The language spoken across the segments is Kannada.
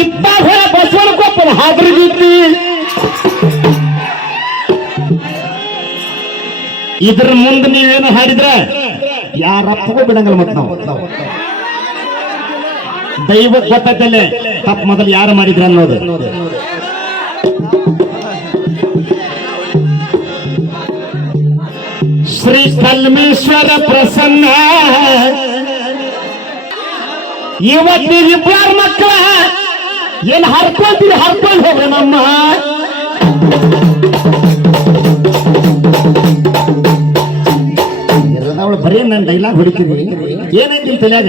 ಇದ್ದಾಗ ಬಸವನ ಕೊಪ್ಪದ ಹಾದ್ರಿ ಬಿತ್ತಿ ಇದ್ರ ಮುಂದೆ ನೀವೇನು ಹಾಡಿದ್ರ ಯಾರಪ್ಪಗೂ ಬಿಡಂಗಲ್ಲ ಮತ್ ನಾವು ದೈವಕ್ಕೆ ಗೊತ್ತೈತಲ್ಲೇ ತಪ್ಪ ಮೊದಲು ಯಾರು ಮಾಡಿದ್ರ ಅನ್ನೋದು. ಶ್ರೀ ಕಲ್ಮೇಶ್ವರ ಪ್ರಸನ್ನ ಇವತ್ತು ಇಬ್ಬರ ಮಕ್ಕಳ ಏನ್ ಹರ್ಕೊಂತೀರಿ ಹರ್ಕೊಂಡು ಹೋಗ್ರಿ ನಮ್ಮ ಅವಳು ಬರೀ ನನ್ನ ಡೈಲಾಗ್ ಹೊಡಿತೀವಿ ಏನೈತಿ ನಿಮ್ ತಲೆಯಾಗ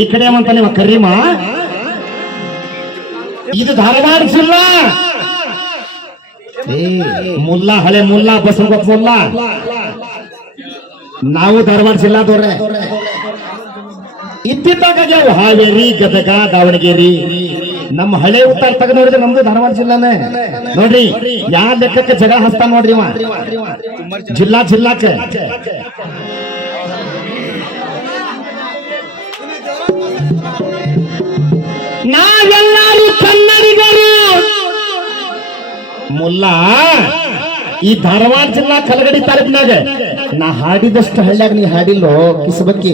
ಈ ಕಡೆ ಅಂತ ನಿಮ್ಮ ಕರೀಮ ಇದು ಧಾರವಾಡ ಜಿಲ್ಲಾ ಮುಲ್ಲಾ ಹಳೆ ಮುಲ್ಲಾ ಬಸವಗೊಪ್ಪ ಮುಲ್ಲಾ ನಾವು ಧಾರವಾಡ ಜಿಲ್ಲಾದವ್ರೆ ಇತ್ತಿತ್ತಾಗ ಹಾವೇರಿ ಗದಗ ದಾವಣಗೆರೆ ನಮ್ಮ ಹಳೆ ಉತ್ತರ ತಗ ನೋಡಿದ್ರೆ ನಮ್ದು ಧಾರವಾಡ ಜಿಲ್ಲಾನೇ ನೋಡ್ರಿ ಯಾವ ಲೆಕ್ಕಕ್ಕೆ ಜಗ ಹಸ್ತ ನೋಡ್ರಿ ಜಿಲ್ಲಾ ಜಿಲ್ಲಾಕ್ಕೆ ನಾವೆಲ್ಲರೂ ಕನ್ನಡಿಗರು ಮುಲ್ಲಾ ಈ ಧಾರವಾಡ ಜಿಲ್ಲಾ ಕಲಗಡಿ ತಾಲೂಕಿನಾಗ ನಾ ಹಾಡಿದಷ್ಟು ಹಳ್ಳ್ಯಾಗ ನೀ ಹಾಡಿಲ್ಲೋ ಕಿಸಬಕ್ಕಿ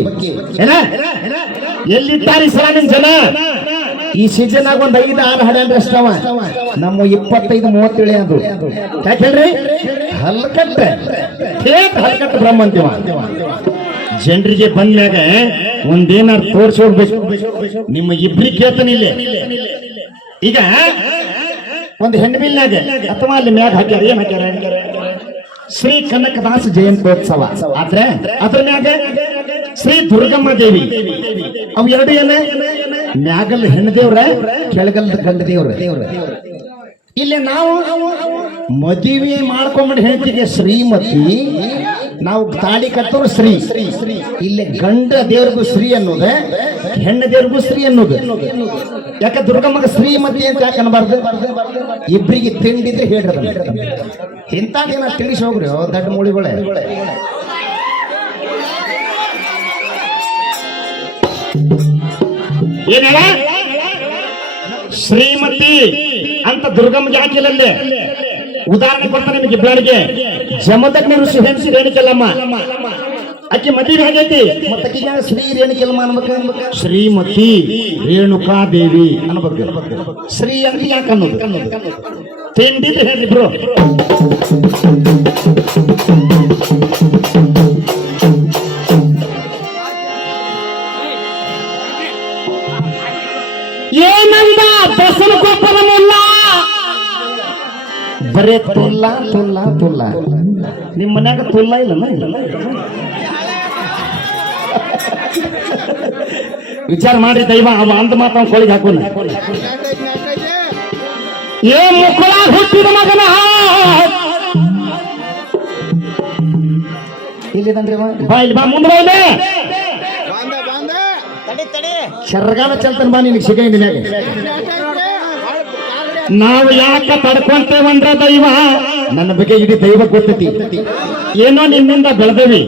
ಏನ ಎಲ್ಲಿಟ್ಟಾರಿ ನಿನ್ ಜನ ಈ ಸೀಸನ್ ಆಗ ಒಂದ್ 5-6 ಹಾಡ್ಯಾನ್ರಿ ಅಷ್ಟವ ನಮ್ಮ 25-30 ಅದು ಯಾಕೆ ಹೇಳ್ರಿ ಹಲ್ಕಟ್ಟ ಹಲ್ಕಟ್ಟ ಬ್ರಹ್ಮ ಅಂತೀವ ಜನರಿಗೆ ಬಂದ್ಮ್ಯಾಗ ಒಂದೇನಾರು ತೋರ್ಸಿ ಹೋಗ್ಬೇಕು ನಿಮ್ಮ ಇಬ್ರಿ ಕೇಳ್ತಾನಿಲ್ಲ ಈಗ ಒಂದು ಹೆಣ್ಣು ಬಿಲ್ನಾಗ ಅಥವಾ ಅಲ್ಲಿ ಮ್ಯಾಗ ಹಾಕ್ಯಾರ ಏನ್ ಹಾಕ್ಯಾರ ಶ್ರೀ ಕನಕದಾಸ ಜಯಂತ್ಯೋತ್ಸವ ಆದ್ರೆ ಅದ್ರ ಮ್ಯಾಗ ಶ್ರೀ ದುರ್ಗಮ್ಮ ದೇವಿ ಅವು ಎರಡು ಏನ ಮ್ಯಾಗಲ್ ಹೆಣ್ಣು ದೇವ್ರ ಕೆಳಗಲ್ ಗಂಡ ದೇವ್ರ ಇಲ್ಲಿ ನಾವು ಮದುವೆ ಮಾಡ್ಕೊಂಡ್ಬಿಟ್ಟು ಹೆಣ್ತಿಗೆ ಶ್ರೀಮತಿ ನಾವು ತಾಳಿ ಕಟ್ಟೋರು ಶ್ರೀ ಇಲ್ಲಿ ಗಂಡ ದೇವ್ರಿಗೂ ಶ್ರೀ ಅನ್ನೋದು ಹೆಣ್ಣು ದೇವ್ರಿಗೂ ಶ್ರೀ ಅನ್ನೋದು ಯಾಕ ದುರ್ಗಮ್ಮಗ ಶ್ರೀಮತಿ ಅಂತ ಯಾಕೆ ಅನ್ಬಾರ್ದು ಇಬ್ರಿಗೆ ತಿಂಡಿದ್ರೆ ಹೇಳ್ರಿ ಇಂಥದ್ದೇನ ತಿಳಿಸಿ ಹೋಗ್ರಿ ದೊಡ್ಡ ಮೂಳಿಗಳೇ ಏನ ಶ್ರೀಮತಿ ಅಂತ ದುರ್ಗಮ್ಮಗೆ ಹಾಕಿಲ್ಲಲ್ಲೇ ಉದಾಹರಣೆ ಕೊಡ್ತಾರೆ ನಿಮಗೆ ಇಬ್ಬರಿಗೆ ಜಮದಗ್ನಿ ಋಷಿ ಹೆಣ್ಸಿ ರೇಣಿಕೆಲ್ಲಮ್ಮ ಆಕೆ ಮದುವೆ ಆಗೈತಿ ಮತ್ತಕೀಗ ಶ್ರೀ ರೇಣಿಕೆಲ್ಲಮ್ಮ ಅನ್ಬೇಕು ಶ್ರೀಮತಿ ರೇಣುಕಾ ದೇವಿ ಅನ್ಬೇಕು ಶ್ರೀ ಅಂತ ಯಾಕೆ ಅನ್ನೋದು ತಿಂಡಿದ್ರೆ ಹೇಳಿ ಬ್ರೋ ಏನಂದ ಬಸವಗೊಪ್ಪದ ಮುಲ್ಲ ಬರೇ ತುಲ್ಲ ತುಲ್ಲ ತುಲ್ಲ ನಿಮ್ಮ ಮನ್ಯಾಗ ತುಲ್ಲ ಇಲ್ಲ ವಿಚಾರ ಮಾಡಿ ದೈವ ಅವ ಅಂದ ಮಾತ ಕೋಳಿಗೆ ಹಾಕೋಣ ಏ ಮುಕ್ಕಳ ಹುಟ್ಟಿದ ಮಗನ ಇಲ್ಲಿದನ್ರಿ ಬಾ ಇಲ್ಲಿ ಬಾ ಮುಂದೆ ಬಾ ಶರ್ಗಾನ ಚಲ್ತನ್ ಬಾ ನಿನಗೆ ಸಿಗ ನಿನ್ಯಾಗ ನಾವು ಯಾಕ ತಡ್ಕೊಂತೇವಂದ್ರ ದೈವ ನನ್ನ ಬಗ್ಗೆ ಇಡೀ ದೈವ ಗೊತ್ತೈತಿ ಏನೋ ನಿನ್ನಿಂದ ಬೆಳೆದೇವಿ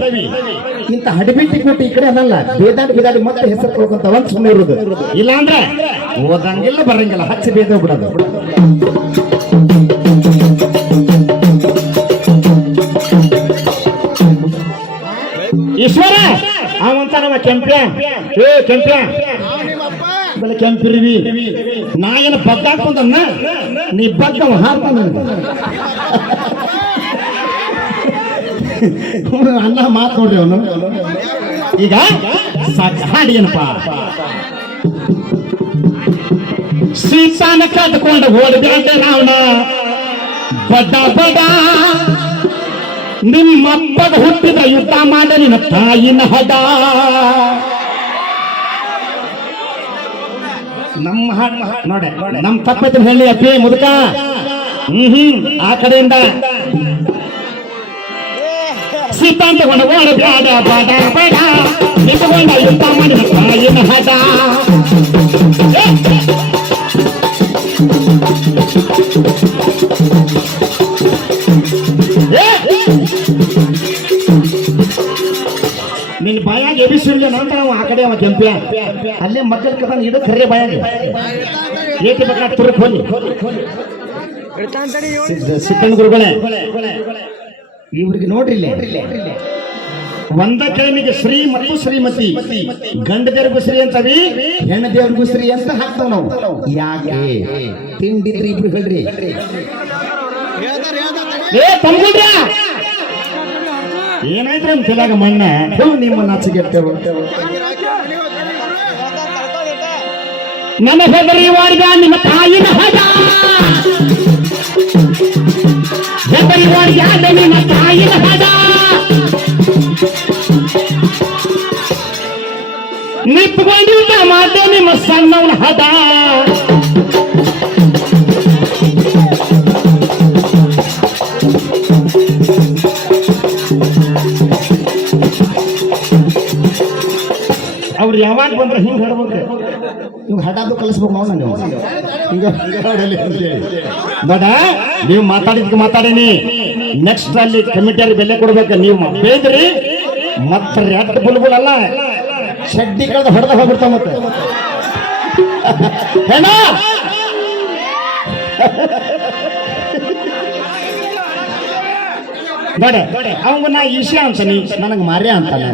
ಇಂತ ಹಡಿಬಿಟ್ಟಿ ಕೊಟ್ಟು ಈ ಕಡೆ ಅದಲ್ಲ ಬೇದಾಡಿ ಮತ್ತೆ ಹೆಸರು ಹೋಗಂತ ಒಂದ್ ಸುಮ್ಮನೆ ಇರುದು ಇಲ್ಲಾಂದ್ರೆ ಓದಂಗಿಲ್ಲ ಬರಂಗಿಲ್ಲ ಹಚ್ಚಿ ಬೇದ ಬಿಡೋದು ಈಶ್ವರ ಅವಂತ ನಮ್ಮ ಕೆಂಪ್ಯ ಬೆಲೆ ಕೆಂಪಿರಿವಿ ನಾ ಏನು ಬದ್ದ ಹಾಕೊಂಡನ್ನ ನೀ ಬದ್ದ ಹಾರ್ತಾನ ಅನ್ನ ಮಾತು ನೋಡ್ರಿ ಅವನು ಈಗ ಹಾಡಿ ಏನಪ್ಪ ಸೀತಾನ ಕಟ್ಕೊಂಡು ಓಡಿದ ರಾವಣ ಬಡ ನಿಮ್ಮಪ್ಪಗ ಹುಟ್ಟಿದ ಯುದ್ಧ ಮಾಡ ನಿನ್ನ ತಾಯಿನ ಹಡ ನಮ್ಮ ನೋಡೆ ನಮ್ ತಪ್ಪೈತಿ ಹೇಳಿ ಅಪ್ಪಿ ಮುದುಕ ಆ ಕಡೆಯಿಂದ ಸೀತಾ ಅಂತ ತಗೊಂಡು ಓಡ ಬೇಡ ಬೇಡ ನಿಂತುಕೊಂಡ ಯುದ್ಧ ಮಾಡಿದ ತಾಯಿನ ಹಡ ನಿನ್ನ ಬಾಯಾಗ ಎಬಿಸಿಲ್ಲ ಅಂತ ನಾವು ಆ ಕಡೆ ಅವ ಕೆಂಪ್ಯ ಅಲ್ಲೇ ಮಕ್ಕಳ ಕದ ಇಡ ಕರೆ ಬಾಯಾಗ ಏಟಿ ಬೇಕಾದ ತುರುಕ್ ಹೋಲಿ ಸಿಕ್ಕಣ್ಣ ಗುರುಗಳೇ ಇವ್ರಿಗೆ ನೋಡ್ರಿ ಒಂದ ಕೆಳಮಿಗೆ ಶ್ರೀ ಮತ್ತು ಶ್ರೀಮತಿ ಗಂಡ ದೇವ್ರಿಗೂ ಶ್ರೀ ಅಂತವಿ ಹೆಣ್ಣು ದೇವ್ರಿಗೂ ಶ್ರೀ ಅಂತ ಹಾಕ್ತಾವ ನಾವು. ಯಾಕೆ ತಿಂಡಿದ್ರಿ ಇಬ್ರು ಹೇಳ್ರಿ. ಏ ತಂಗುಡ್ರ ಏನಾಯ್ತು ನಮ್ ತಲೆಯಾಗ ಮಣ್ಣ ನಿಮ್ಮ ನಾಚಿಗೆಟ್ಟೆವು. ನನ್ನ ಹೆದರಿ ವಾರ್ಗ ನಿಮ್ಮ ತಾಯಿನ ಹದ ಹೆದರಿ ವಾರ್ಗ ನಿಮ್ಮ ತಾಯಿನ ಹದ ನಿಪ್ಕೊಂಡಿದ್ದ ಮಾತೆ ನಿಮ್ಮ ಸಣ್ಣವನ ಹದ. ಅವ್ರು ಯಾವಾಗ ಬಂದ್ರೆ ಹಿಂಗ್ ಹಾಡ್ಬೇಕು, ನೀವು ಹಾಡೋದು ಕಲಿಸ್ಬೇಕು ನಾವು ನೀವು ಹಿಂಗ ಹಾಡಲಿ ಅಂತೇಳಿ. ಬಟ್ ನೀವು ಮಾತಾಡೀನಿ ನೆಕ್ಸ್ಟ್ ಅಲ್ಲಿ ಕಮಿಟಿಯವ್ರಿಗೆ ಬೆಲೆ ಕೊಡ್ಬೇಕು. ನೀವು ಬೇದ್ರಿ ಮತ್ತೆ ರೆಡ್ ಬುಲ್ಬುಲ್ ಅಲ್ಲ ಶಡ್ಡಿ ಕಳೆದ ಹೊಡೆದ ಹೋಗ್ಬಿಡ್ತಾವ ಮತ್ತೆ ಏನ ಬಡ ಅವಂಗ ನಾ ಈಶಾ ಅಂತಾನಿ ನನಗೆ ಮಾರ್ಯ ಅಂತಾನೆ.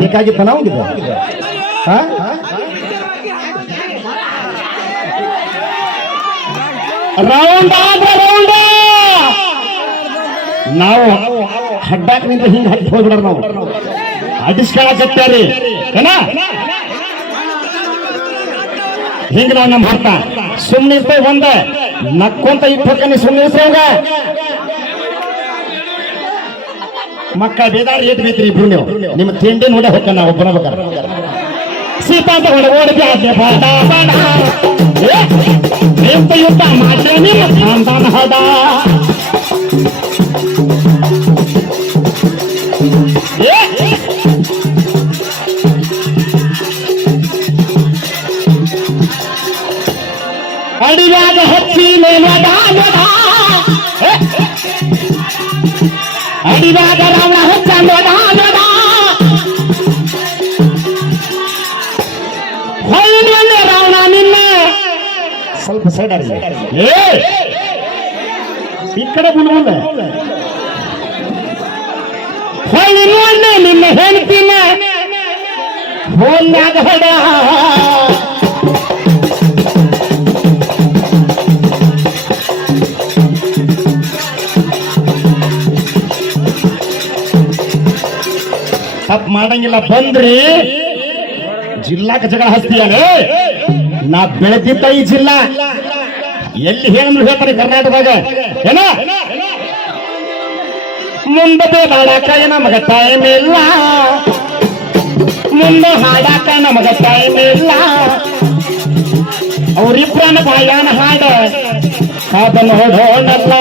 ಬೇಕಾಗಿತ್ತ ನಾವಿದೆ ರೌಂಡ್ ರೌಂಡ್ ನಾವು ಹಡ್ಡಾಕ್ ನಿಂತ ಹಿಂಗ ಹಟ್ಟಿ ಹೋಗ್ಬಿಡ್ರ ನಾವು ಅಡಿಸ್ಕೊಳಕತ್ಯಾರಿ ಏನ ಹಿಂಗ ನಾವು ನಮ್ಮ ಹಟ್ಟ ಸುಮ್ಮನೆ ಇರ್ತೇವೆ ಒಂದ ನಕ್ಕೊಂತ ಇಟ್ಟು ಸುಮ್ಮನೆ ಇರ್ತೇವಂಗ ಮಕ್ಕ ಬೇದಾರ ಏಟ್ ಬೇಕ್ರಿ ಇಬ್ರು ನೀವು ನಿಮ್ಮ ತಿಂಡಿ ನೋಡ ಹೊಕ್ಕ ನಾವು ಒಬ್ಬನ ಬೇಕಾರೆ ಸೀತಾ ಅಂತ ಹೊಡೆ ಓಡಿಗೆ ನಿಂತ ಯುದ್ಧ ಮಾಡ್ರೆ ನಿಮ್ಮ ಖಾನ್ದಾನ ಹದ. ಅಡಿಯಾಗ ಹಚ್ಚಿ ಅಡಿಯಾಗ ರಾವಣ ಹಚ್ಚ ಹೊಳ್ಳಿ ರಾವಣ ನಿನ್ನ ಸ್ವಲ್ಪ ಸೈಡ್ ಈ ಕಡೆ ಬುಲ್ಬುಲ್ ಹೊಳ್ಳಿ ನೋಡ್ನೆ ನಿನ್ನ ಹೇಳ್ತೀನ ಹೋಲ್ಯಾಗ ಹೊಡ. ತಪ್ಪು ಮಾಡಂಗಿಲ್ಲ ಬಂದ್ರಿ ಜಿಲ್ಲಾಕ ಜಗಳ ಹಚ್ತೀಯಾನೆ. ನಾ ಬೆಳೆದಿದ್ದ ಈ ಜಿಲ್ಲಾ ಎಲ್ಲಿ ಹೇಳಂದ್ರು ಹೇಳ್ತಾರೆ ಕರ್ನಾಟಕದಾಗ ಏನ ಮುಂದೆ ಹಾಡಾಕ ನಮಗ ಟೈಮ್ ಇಲ್ಲ, ಮುಂದೆ ಹಾಡಾಕ ನಮಗ ಟೈಮ್ ಇಲ್ಲ. ಅವ್ರಿಬ್ರನ್ನ ಬಾಯಾನ ಹಾಡ ಅದನ್ನು ಹೊಡೋಣಲ್ಲ.